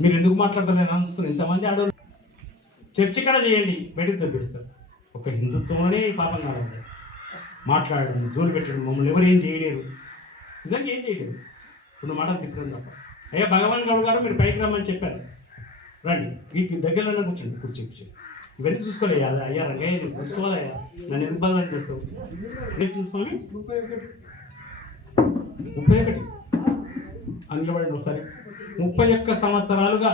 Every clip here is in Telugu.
మీరు ఎందుకు మాట్లాడతారని అనుస్తుంది ఇంతమంది ఆడవాళ్ళు చర్చ కూడా చేయండి. బయటకు దబ్బేస్తారు. ఒక హిందుత్వంలోనే పాపం కావాలి మాట్లాడడం జోలు పెట్టడం మమ్మల్ని ఎవరు ఏం చేయలేరు. నిజంగా ఏం చేయలేరు. రెండు మాటలు తిప్పడం తప్ప. అయ్యా భగవాన్ గౌడ్ గారు మీరు పైకి రమ్మని చెప్పారు. రండి. మీకు దగ్గరలో కూర్చోండి. కూర్చో చేసి ఇవన్నీ చూసుకోలే అదే అయ్యా రంగయ్య నువ్వు చూసుకోవాలయ్యా నన్ను ఎందుకు బాధ చేస్తావు? ముప్పై ఒకటి. ముప్పై ఒకటి. అందులోపడండి ఒకసారి. ముప్పై ఒక్క సంవత్సరాలుగా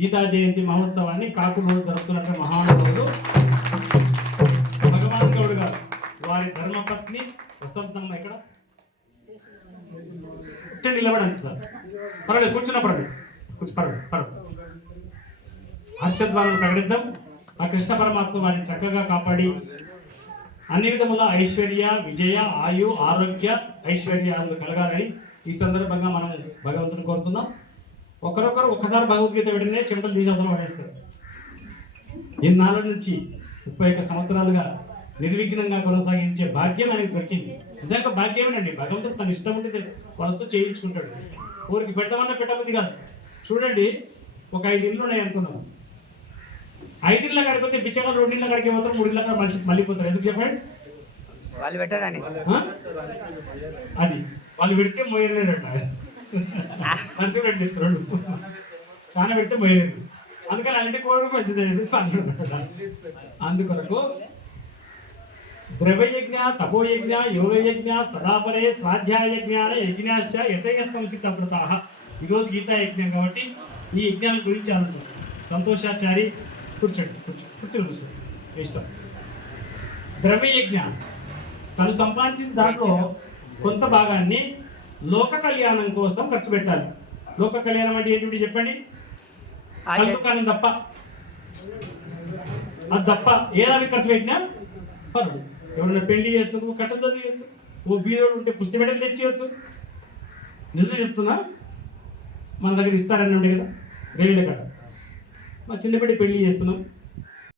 గీతా జయంతి మహోత్సవాన్ని కాకులో జరుపుతున్నటువంటి మహానుభావుడు భగవాన్ గౌడ్ గారు. వారి ధర్మపత్ని వసంతమ్మ ఇక్కడ నిలబడండి సార్. పర్వాలేదు కూర్చున్న పర్వాలేదు. కూర్చు పర్వాలేదు పర్వాలేదు. హర్షద్వారాన్ని ప్రకటిద్దాం. ఆ కృష్ణ పరమాత్మ వారిని చక్కగా కాపాడి అన్ని విధముల ఐశ్వర్య విజయ ఆయు ఆరోగ్య ఐశ్వర్యాలు కలగాలని ఈ సందర్భంగా మనం భగవంతుని కోరుతున్నాం ఒకరొకరు ఒక్కసారి భగవద్గీత విడినే చెమటలు తీసి అందరం పడేస్తారు. ఇన్నాళ్ళ నుంచి ముప్పై ఒక్క సంవత్సరాలుగా నిర్విఘ్నంగా కొనసాగించే భాగ్యం అనేది దొరికింది. నిజంగా భాగ్యమేనండి భగవంతుడు తన ఇష్టం ఉంటే వాళ్ళతో చేయించుకుంటాడు. ఊరికి పెట్టమన్నా పెట్టమంది కాదు. చూడండి ఒక ఐదు ఇళ్ళు ఉన్నాయి అనుకున్నాం ఐదు ఇళ్ళ కడిపోతే బిచ్చగా రెండిళ్ళ కడికి పోతారు మూడు ఇళ్ళ మళ్ళీ మళ్ళీ పోతారు. ఎందుకు చెప్పండి? వాళ్ళు పెట్టారని. అది. వాళ్ళు పెడితే మోయలేరట మనిషి పెట్టి చాలా పెడితే మోయలేదు. అందుకని అన్నిటి కోరిక మంచిది అని అంటున్నాడు అందుకొరకు ద్రవయజ్ఞ తపోయజ్ఞ యోగయజ్ఞ సదాపరే స్వాధ్యాయజ్ఞ యజ్ఞాశ్చ యథయ సంసిద్ధ వ్రత ఈరోజు గీతా యజ్ఞం కాబట్టి ఈ యజ్ఞాల గురించి అనుకుంటున్నాం సంతోషాచారి కూర్చోండి కూర్చో కూర్చోండి. ఇష్టం. ద్రవ్యయజ్ఞ. తను సంపాదించిన దాంట్లో కొంత భాగాన్ని లోక కళ్యాణం కోసం ఖర్చు పెట్టాలి. లోక కళ్యాణం అంటే ఏంటి చెప్పండి? కానీ తప్ప అది తప్ప ఏదానికి ఖర్చు పెట్టినా? పర్వాలేదు ఎవరైనా పెళ్ళి చేసినందుకు కట్టతో చేయొచ్చు ఓ బీదోడు ఉంటే పుస్తక పెట్టలు తెచ్చేయచ్చు. నిజం చెప్తున్నా? మన దగ్గర ఇస్తారని ఉండే కదా. రేవుల కాడ మా చిన్న బిడ్డ పెళ్ళి చేస్తున్నాం.